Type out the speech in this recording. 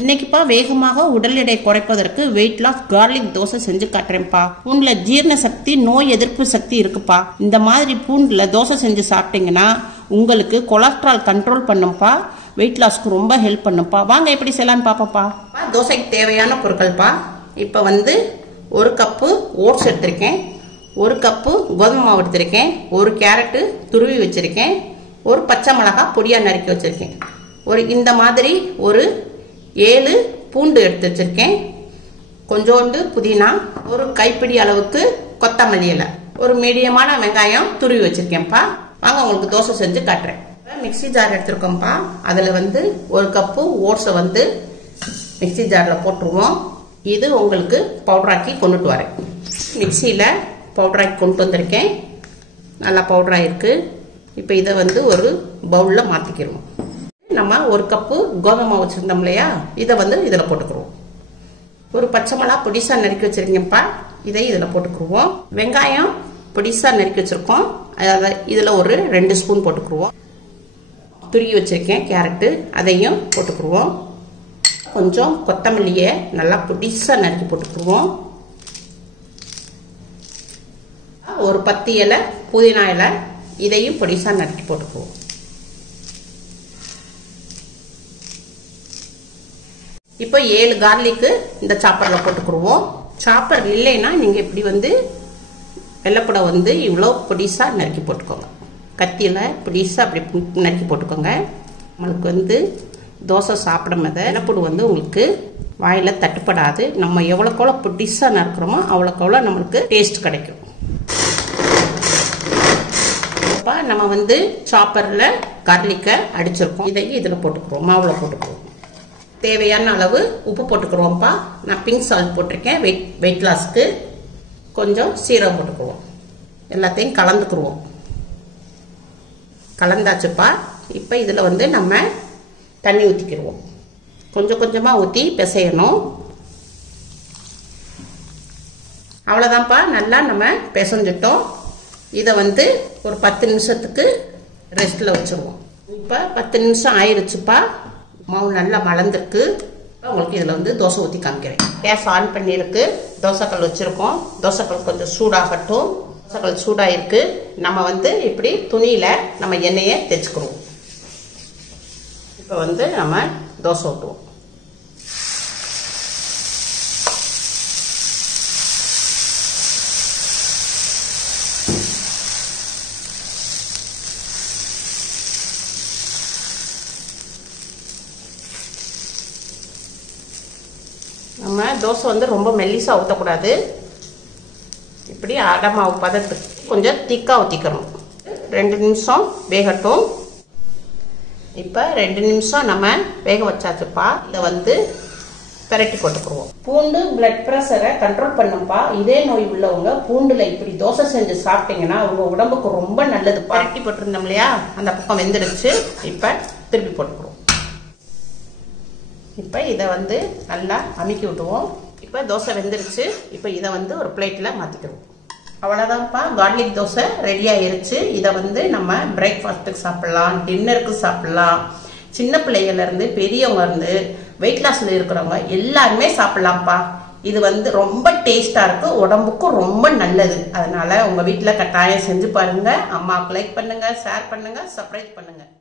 இன்னைக்குப்பா வேகமாக உடல் எடை குறைப்பதற்கு வெயிட் லாஸ் கார்லிக் தோசை செஞ்சு காட்டுறேன்ப்பா. பூண்டுல ஜீரண சக்தி, நோய் எதிர்ப்பு சக்தி இருக்குப்பா. இந்த மாதிரி பூண்டுல தோசை செஞ்சு சாப்பிட்டீங்கன்னா உங்களுக்கு கொலஸ்ட்ரால் கண்ட்ரோல் பண்ணும்பா, வெயிட் லாஸ்க்கு ரொம்ப ஹெல்ப் பண்ணுப்பா. வாங்க எப்படி செய்யலான்னு பாப்பா. தோசைக்கு தேவையான பொருட்கள்ப்பா. இப்போ ஒரு கப்பு ஓட்ஸ் எடுத்திருக்கேன், ஒரு கப்பு கோதுமை மாவு எடுத்திருக்கேன், ஒரு கேரட்டு துருவி வச்சிருக்கேன், ஒரு பச்சை மிளகாய் பொடியா நறுக்கி வச்சிருக்கேன், இந்த மாதிரி ஒரு 7 பூண்டு எடுத்து வச்சிருக்கேன், கொஞ்சோண்டு புதினா, ஒரு கைப்பிடி அளவுக்கு கொத்தமல்லி இலை, ஒரு மீடியமான வெங்காயம் துருவி வச்சிருக்கேன்ப்பா. வாங்க உங்களுக்கு தோசை செஞ்சு காட்டுறேன். மிக்சி ஜார் எடுத்திருக்கோம்ப்பா. அதில் ஒரு கப்பு ஓட்ஸை மிக்சி ஜாரில் போட்டுருவோம். இது உங்களுக்கு பவுடராக்கி கொண்டுட்டு வரேன். மிக்சியில் பவுடராக்கி கொண்டு வந்திருக்கேன். நல்லா பவுடராகிருக்கு. இப்போ இதை ஒரு பவுலில் மாற்றிக்கிடுவோம். நம்ம ஒரு கப்பு கோதுமை மாவு வச்சுருந்தோம் இல்லையா, இதை இதில் போட்டுக்குருவோம். ஒரு பச்சை மிளகா பொடிசாக நறுக்கி வச்சுருக்கேன்ப்பா, இதை இதில் போட்டுக்குருவோம். வெங்காயம் பொடிசாக நறுக்கி வச்சுருக்கோம், அதை இதில் ஒரு 2 ஸ்பூன் போட்டுக்குருவோம். துருவி வச்சுருக்கேன் கேரட்டு, அதையும் போட்டுக்குருவோம். கொஞ்சம் கொத்தமல்லியை நல்லா பொடிசாக நறுக்கி போட்டுக்குருவோம். ஒரு 10 இலை புதினா இலை, இதையும் பொடிசாக நறுக்கி போட்டுக்குவோம். இப்போ 7 கார்லிக்கு இந்த சாப்பரில் போட்டுக்குருவோம். சாப்பர் இல்லைன்னா நீங்கள் இப்படி வெள்ளைப்பூடை இவ்வளோ பொடிசாக நறுக்கி போட்டுக்கோங்க. கத்தியில் பொடிசாக அப்படி நறுக்கி போட்டுக்கோங்க. நம்மளுக்கு தோசை சாப்பிடும் போது வெள்ளைப்பூடு உங்களுக்கு வாயில் தட்டுப்படாது. நம்ம எவ்வளோக்கெவ்வளோ பொடிசாக நறுக்கிறோமோ அவ்வளோக்கெவ்வளோ நம்மளுக்கு டேஸ்ட் கிடைக்கும். இப்போ நம்ம சாப்பரில் கார்லிக்கை அடிச்சிருக்கோம். இதையும் இதில் போட்டுக்குருவோம், மாவில் போட்டுக்குருவோம். தேவையான அளவு உப்பு போட்டுக்குருவோம்ப்பா. நான் பிங்க் சால்ட் போட்டிருக்கேன் வெயிட் லாஸ்க்கு. கொஞ்சம் சீரகம் போட்டுக்குருவோம். எல்லாத்தையும் கலந்துக்குருவோம். கலந்தாச்சுப்பா. இப்போ இதில் நம்ம தண்ணி ஊற்றிக்கிடுவோம். கொஞ்சம் கொஞ்சமாக ஊற்றி பிசையணும். அவ்வளோதான்ப்பா, நல்லா நம்ம பிசைஞ்சிட்டோம். இதை ஒரு 10 நிமிஷத்துக்கு ரெஸ்ட்டில் வச்சுருவோம். இப்போ 10 நிமிஷம் ஆயிடுச்சுப்பா. மாவு நல்லா மலர்ந்துருக்கு. உங்களுக்கு இதில் தோசை ஊற்றி காமிக்கிறேன். கேஸ் ஆன் பண்ணியிருக்கு. தோசைக்கல் வச்சுருக்கோம். தோசைக்கல் கொஞ்சம் சூடாகட்டும். தோசைக்கல் சூடாகிருக்கு. நம்ம இப்படி துணியில் நம்ம எண்ணெயை தேய்ச்சிக்கிறோம். இப்போ நம்ம தோசை ஊற்றுவோம். நம்ம தோசை ரொம்ப மெல்லிசாக ஊற்றக்கூடாது. இப்படி அடை மாவு பதத்துக்கு கொஞ்சம் திக்காக ஊற்றிக்கணும். 2 நிமிஷம் வேகட்டும். இப்போ 2 நிமிஷம் நம்ம வேக வச்சாச்சுப்பா. இதை பெரட்டி போட்டுக்குருவோம். பூண்டு பிளட் ப்ரெஷரை கண்ட்ரோல் பண்ணுப்பா. இதே நோய் உள்ளவங்க பூண்டுல இப்படி தோசை செஞ்சு சாப்பிட்டீங்கன்னா உங்க உடம்புக்கு ரொம்ப நல்லது. பெரட்டி போட்டிருந்தோம் இல்லையா, அந்த பக்கம் வெந்துடுச்சு. இப்போ திருப்பி போட்டுக்குருவோம். இப்போ இதை நல்லா அமுக்கி விட்டுவோம். இப்போ தோசை வெந்துருச்சு. இப்போ இதை ஒரு பிளேட்டில் மாற்றிக்கிடுவோம். அவ்வளோதான்ப்பா, கார்லிக் தோசை ரெடி ஆயிருச்சு. இதை நம்ம பிரேக்ஃபாஸ்ட்டுக்கு சாப்பிட்லாம், டின்னருக்கு சாப்பிட்லாம். சின்ன பிள்ளைகள்லேருந்து பெரியவங்க வெயிட் லாஸில் இருக்கிறவங்க எல்லாருமே சாப்பிட்லாம்ப்பா. இது ரொம்ப டேஸ்ட்டாக இருக்குது, உடம்புக்கும் ரொம்ப நல்லது. அதனால் உங்கள் வீட்டில் கட்டாயம் செஞ்சு பாருங்கள். அம்மாவுக்கு லைக் பண்ணுங்கள், ஷேர் பண்ணுங்கள், சப்ஸ்கிரைப் பண்ணுங்கள்.